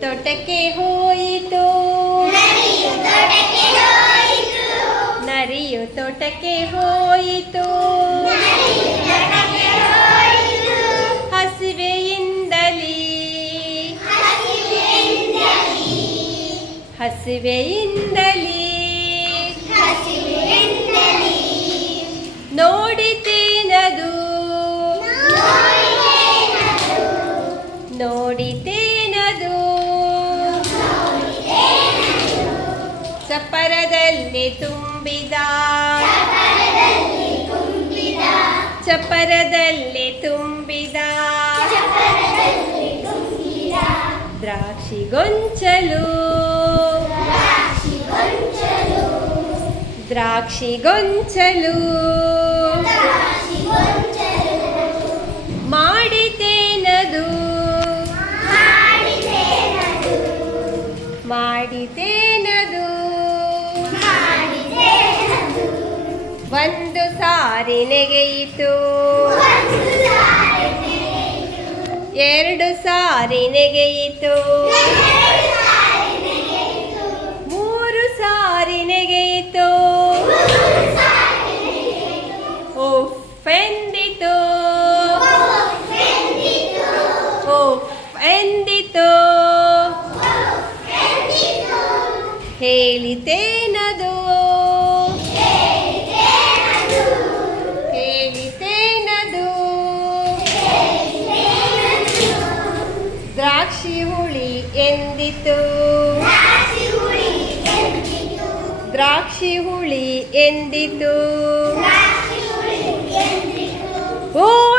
ತೋಟಕ್ಕೆ ಹೋಯಿತು ನರಿಯು ತೋಟಕ್ಕೆ ಹೋಯಿತು ಹಸಿವೆಯಿಂದಲೇ ನೋಡಿತೇನದು ಚಪ್ಪರದಲ್ಲಿ ತುಂಬಿದ ದ್ರಾಕ್ಷಿ ಗೊಂಚಲು ಮಾಡಿತೇನದು ಒಂದು ಸಾರಿ ನೆಗೆಯಿತು ಎರಡು ಸಾರಿ ನೆಗೆಯಿತು ಮೂರು ಸಾರಿ ನೆಗೆಯಿತು ಎಂದಿತು ಹೇಳಿತೇನದು ದ್ರಾಕ್ಷಿ ಹುಳಿ ಎಂದಿತು ಓ